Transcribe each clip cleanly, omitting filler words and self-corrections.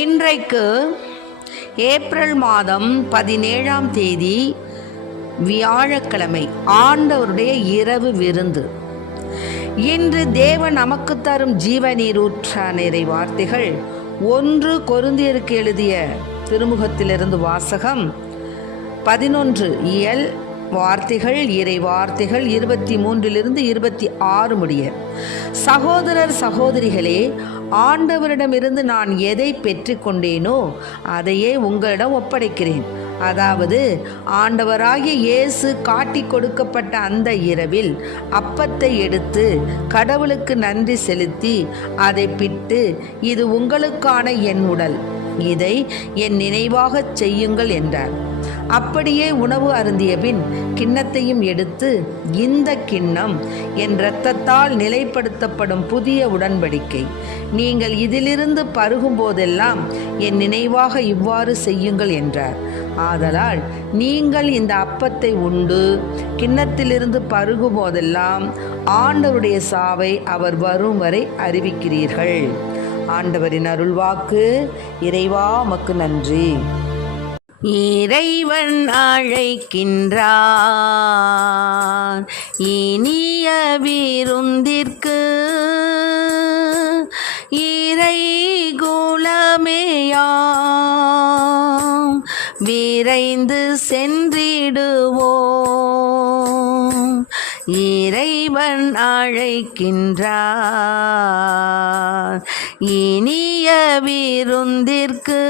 இன்றைக்கு ஏப்ரல் மாதம் 17ஆம் தேதி வியாழக்கிழமை, ஆண்டவருடைய இரவு விருந்து. இன்று தேவன் நமக்கு தரும் ஜீவநீரூற்ற நிறை வார்த்தைகள் 1 கொரிந்தியருக்கு எழுதிய திருமுகத்திலிருந்து வாசகம் 11 இயல் வார்த்தைகள், இறை வார்த்தைகள் 23 26 முடிய. சகோதரர் சகோதரிகளே, ஆண்டவரிடமிருந்து நான் எதை பெற்றுக்கொண்டேனோ அதையே உங்களிடம் ஒப்படைக்கிறேன். அதாவது ஆண்டவராகிய இயேசு காட்டி கொடுக்கப்பட்ட அந்த இரவில் அப்பத்தை எடுத்து கடவுளுக்கு நன்றி செலுத்தி அதை பிட்டு, இது உங்களுக்கான என் உடல், இதை என் நினைவாக செய்யுங்கள் என்றார். அப்படியே உணவு அருந்திய பின் கிண்ணத்தையும் எடுத்து, இந்த கிண்ணம் என் இரத்தத்தால் நிலைப்படுத்தப்படும் புதிய உடன்படிக்கை, நீங்கள் இதிலிருந்து பருகும் போதெல்லாம் என் நினைவாக இவ்வாறு செய்யுங்கள் என்றார். ஆதலால் நீங்கள் இந்த அப்பத்தை உண்டு கிண்ணத்திலிருந்து பருகும் போதெல்லாம் ஆண்டவருடைய சாவை அவர் வரும் வரை அறிவிக்கிறீர்கள். ஆண்டவரின் அருள்வாக்கு. இறைவா உமக்கு நன்றி. இறைவன் அழைக்கின்றார் இனிய விருந்திற்கு, இறை குலமேயாம் விரைந்து சென்றிடுவோம். இறைவன் அழைக்கின்றார் இனிய விருந்திற்கு,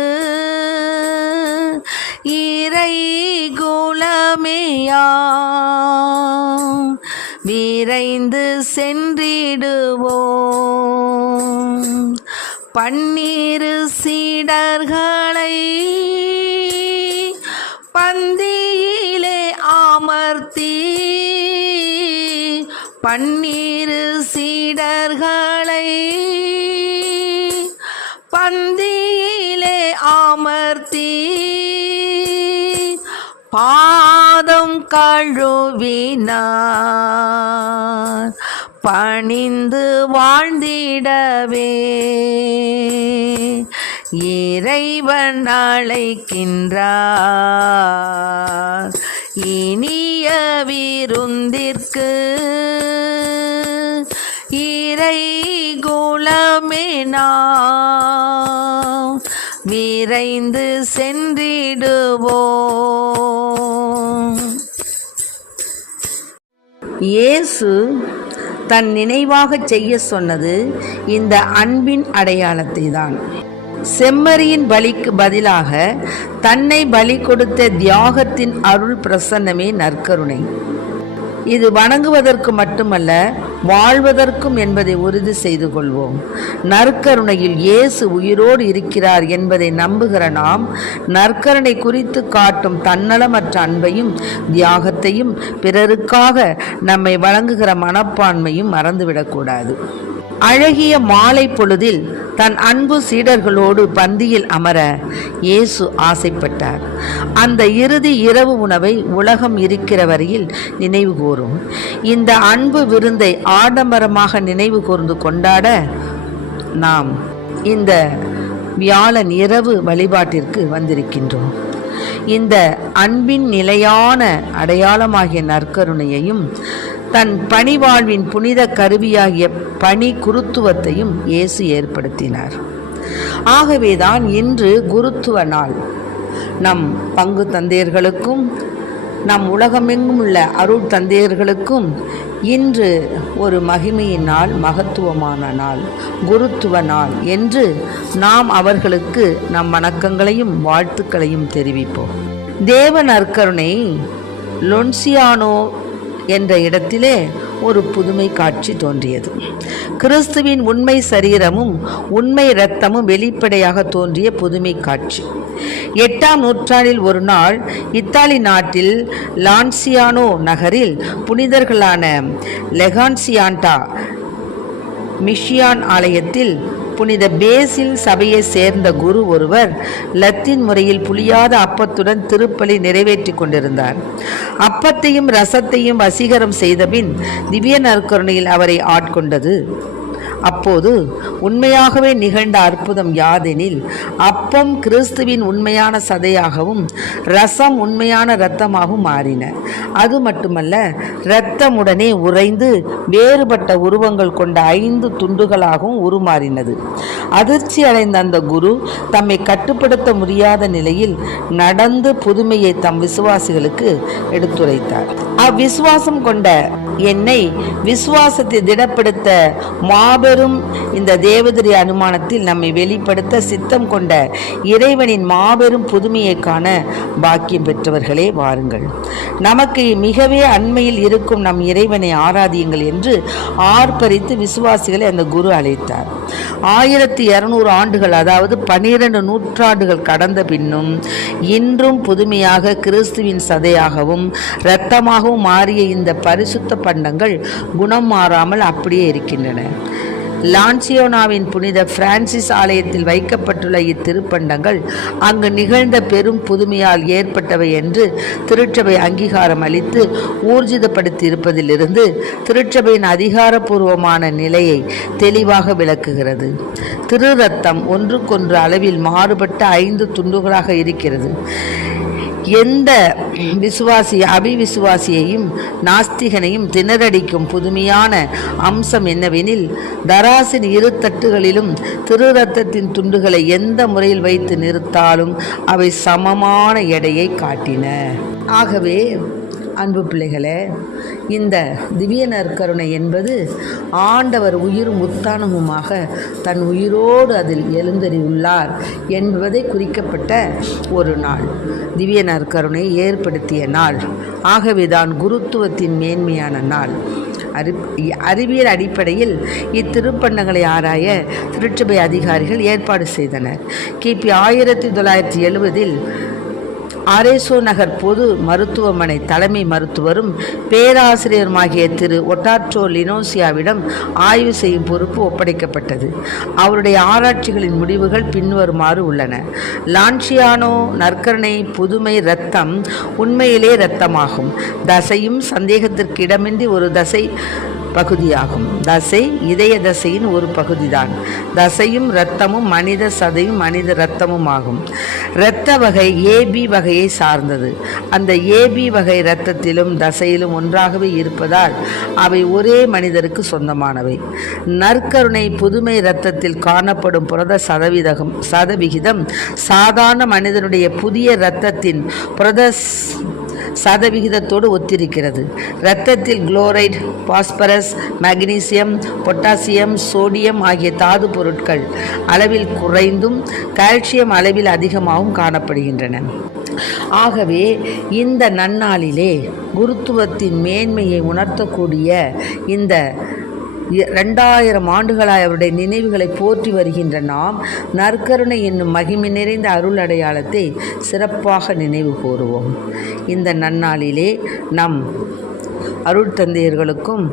இறை குலமேயாம் விரைந்து சென்றிடுவோம். 12 சீடர்களை பந்தியிலே அமர்த்தி, 12 சீடர்களை பந்தியிலே அமர்த்தி, பாதம் கழுவினார் பணிந்து வாழ்ந்திடவே. இறைவன் அழைக்கின்றார் இனிய விருந்திற்கு, இறை குலமேனாம் விரைந்து சென்றிடுவோம். இயேசு தன் நினைவாக செய்ய சொன்னது இந்த அன்பின் அடையாளத்தை தான். செம்மறியின் பலிக்கு பதிலாக தன்னை பலி கொடுத்த தியாகத்தின் அருள் பிரசன்னமே நற்கருணை. இது வணங்குவதற்கு மட்டுமல்ல, வாழ்வதற்கும் என்பதை உறுதி செய்து கொள்வோம். நற்கருணையில் இயேசு உயிரோடு இருக்கிறார் என்பதை நம்புகிற நாம் நற்கருணை குறித்து காட்டும் தன்னலமற்ற அன்பையும் தியாகத்தையும், பிறருக்காக நம்மை வழங்குகிற மனப்பான்மையும் மறந்துவிடக்கூடாது. அழகிய மாலை பொழுதில் தன் அன்பு சீடர்களோடு பந்தியில் அமர இயேசு ஆசைப்பட்டார். அந்த இறுதி இரவு உணவை உலகம் இருக்கிற வரையில் நினைவு கூறும். இந்த அன்பு விருந்தை ஆடம்பரமாக நினைவு கூர்ந்து கொண்டாட நாம் இந்த வியாழன் இரவு வழிபாட்டிற்கு வந்திருக்கின்றோம். இந்த அன்பின் நிலையான அடையாளமாகிய நற்கருணையையும் தன் பணிவாழ்வின் புனித கருவியாகிய பணி குருத்துவத்தையும் இயேசு ஏற்படுத்தினார். ஆகவேதான் இன்று குருத்துவ நாள். நம் பங்கு தந்தையர்களுக்கும் நம் உலகமெங்கும் உள்ள அருள் தந்தையர்களுக்கும் இன்று ஒரு மகிமையின் நாள், மகத்துவமான நாள், குருத்துவ நாள் என்று நாம் அவர்களுக்கு நம் வணக்கங்களையும் வாழ்த்துக்களையும் தெரிவிப்போம். தேவ நற்கருணை லொன்சியானோ என்ற இடத்திலே ஒரு புதுமை காட்சி தோன்றியது. கிறிஸ்துவின் உண்மை சரீரமும் உண்மை இரத்தமும் வெளிப்படையாக தோன்றிய புதுமை காட்சி. 8ஆம் நூற்றாண்டில் ஒரு நாள் இத்தாலி நாட்டில் லான்சியானோ நகரில் புனிதர்களான லெகான்சியாண்டா மிஷியான் ஆலயத்தில் புனித பேசில் சபையை சேர்ந்த குரு ஒருவர் லத்தீன் முறையில் புளியாத அப்பத்துடன் திருப்பலி நிறைவேற்றி கொண்டிருந்தார். அப்பத்தையும் ரசத்தையும் வசீகரம் செய்தபின் திவ்ய நற்கருணையில் அவரை ஆட்கொண்டது. அப்போது உண்மையாகவே நிகழ்ந்த அற்புதம் யாதெனில், அப்பம் கிறிஸ்துவின் உண்மையான சதையாகவும் ரசம் உண்மையான இரத்தமாகவும் மாறின. அது மட்டுமல்ல, இரத்தமுடனே உறைந்து வேறுபட்ட உருவங்கள் கொண்ட 5 துண்டுகளாகவும் உருமாறினது. அதிர்ச்சி அடைந்த அந்த குரு தம்மை கட்டுப்படுத்த முடியாத நிலையில் நடந்து புதுமையை தம் விசுவாசிகளுக்கு எடுத்துரைத்தார். அவ்விசுவாசம் கொண்ட என்னை விசுவாசத்தை திடப்படுத்த மாபெரும் இந்த தேவதுரிய அனுமானத்தில் நம்மை வெளிப்படுத்த சித்தம் கொண்ட இறைவனின் மாபெரும் புதுமையை காண பாக்கியம் பெற்றவர்களே, வாருங்கள். நமக்கு மிகவே அண்மையில் இருக்கும் நம் இறைவனை ஆராதியுங்கள் என்று ஆர்ப்பரித்து விசுவாசிகளை அந்த குரு அழைத்தார். 1200 ஆண்டுகள், அதாவது 12 நூற்றாண்டுகள் கடந்த பின்னும் இன்றும் புதுமையாக கிறிஸ்துவின் சதையாகவும் இரத்தமாகவும் மாறிய இந்த பரிசுத்த பண்டங்கள் குணம் மாறாமல் அப்படியே இருக்கின்றன. லான்சியோனாவின் புனித பிரான்சிஸ் ஆலயத்தில் வைக்கப்பட்டுள்ள இத்திருப்பண்டங்கள் அங்கு நிகழ்ந்த பெரும் புதுமையால் ஏற்பட்டவை என்று திருச்சபை அங்கீகாரம் அளித்து ஊர்ஜிதப்படுத்தி இருப்பதிலிருந்து திருச்சபையின் அதிகாரப்பூர்வமான நிலையை தெளிவாக விளக்குகிறது. திரு ரத்தம் ஒன்றுக்கொன்று அளவில் மாறுபட்ட 5 துண்டுகளாக இருக்கிறது. எந்த அபிவிசுவாசியையும் நாஸ்திகனையும் திணறடிக்கும் புதுமையான அம்சம் என்னவெனில், தராசின் 2 தட்டுகளிலும் திரு ரத்தத்தின் துண்டுகளை எந்த முறையில் வைத்து நிறுத்தாலும் அவை சமமான எடையை காட்டின. ஆகவே அன்பு பிள்ளைகளே, இந்த திவ்ய நற்கருணை என்பது ஆண்டவர் உயிரும் உத்தானமுமாக தன் உயிரோடு அதில் எழுந்தறியுள்ளார் என்பதை குறிக்கப்பட்ட ஒரு நாள், திவ்ய நற்கருணை ஏற்படுத்திய நாள். ஆகவேதான் குருத்துவத்தின் மேன்மையான நாள். அறிவியல் அடிப்படையில் இத்திருப்பண்டங்களை ஆராய திருச்சபை அதிகாரிகள் ஏற்பாடு செய்தனர். கிபி 1970 அரேசோ நகர் பொது மருத்துவமனை தலைமை மருத்துவரும் பேராசிரியருமாகிய திரு ஒட்டார்டோ லினோசியாவிடம் ஆய்வு செய்யும் பொறுப்பு ஒப்படைக்கப்பட்டது. அவருடைய ஆராய்ச்சிகளின் முடிவுகள் பின்வருமாறு உள்ளன. லான்சியானோ நற்கருணை புதுமை இரத்தம் உண்மையிலே இரத்தமாகும். தசையும் சந்தேகத்திற்கு இடமின்றி ஒரு தசை பகுதியாகும். தசை இதய தசையின் ஒரு பகுதிதான். தசையும் இரத்தமும் மனித சதையும் மனித இரத்தமும் ஆகும். இரத்த வகை AB வகையை சார்ந்தது. அந்த AB வகை இரத்தத்திலும் தசையிலும் ஒன்றாகவே இருப்பதால் அவை ஒரே மனிதருக்கு சொந்தமானவை. நற்கருணை புதுமை இரத்தத்தில் காணப்படும் புரத சதவிகிதம் சாதாரண மனிதனுடைய புதிய இரத்தத்தின் புரத சதவிகிதத்தோடு ஒத்திருக்கிறது. இரத்தத்தில் chloride, phosphorus, magnesium, potassium, sodium ஆகிய தாது பொருட்கள் அளவில் குறைந்தும் கால்சியம் அளவில் அதிகமாகவும் காணப்படுகின்றன. ஆகவே இந்த நன்னாளிலே குருத்துவத்தின் மேன்மையை உணர்த்தக்கூடிய இந்த 2000 ஆண்டுகளாய் அவருடைய நினைவுகளை போற்றி வருகின்ற நாம் நற்கருணை என்னும் மகிமை நிறைந்த அருள் அடையாளத்தை சிறப்பாக நினைவு கூறுவோம். இந்த நன்னாளிலே நம் அருள் தந்தையர்களுக்கும்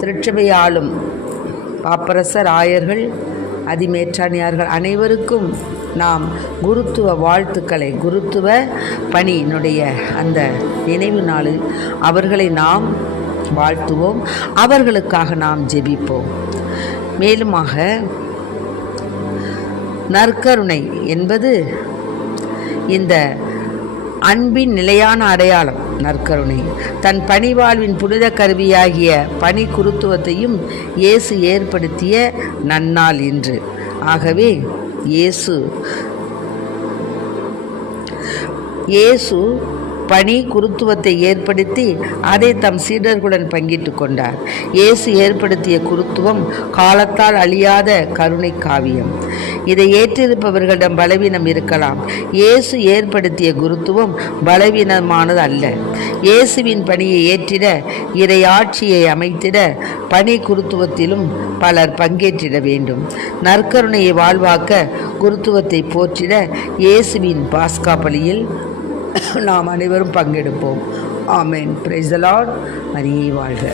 திருச்சபை ஆளும் பாப்பரசர், ஆயர்கள், அதிமேற்றாணியார்கள் அனைவருக்கும் நாம் குருத்துவ வாழ்த்துக்களை, குருத்துவ பணியினுடைய அந்த நினைவு நாளில் அவர்களை நாம் வாழ்த்துவோம். அவர்களுக்காக நாம் ஜெபிப்போம். மேலுமாக நற்கருணை என்பது இந்த அன்பின் நிலையான அடையாளம். நற்கருணை தன் பணிவாழ்வின் புனித கருவியாகிய பணி குருத்துவத்தையும் இயேசு ஏற்படுத்திய நன்னாள் இன்று. ஆகவே இயேசு பணி குருத்துவத்தை ஏற்படுத்தி அதை தம் சீடர்களுடன் பங்கிட்டு கொண்டார். இயேசு ஏற்படுத்திய குருத்துவம் காலத்தால் அழியாத கருணை காவியம். இதை ஏற்றிருப்பவர்களிடம் பலவீனம் இருக்கலாம். இயேசு ஏற்படுத்திய குருத்துவம் பலவீனமானது அல்ல. இயேசுவின் பணியை ஏற்றிட, இறை ஆட்சியை அமைத்திட பணி குருத்துவத்திலும் பலர் பங்கேற்றிட வேண்டும். நற்கருணையை வாழ்வாக்க குருத்துவத்தை போற்றிட இயேசுவின் பாஸ்கா பலியில் நாம் அனைவரும் பங்கெடுப்போம். ஆமென். Praise the Lord. மரியே வாழ்க.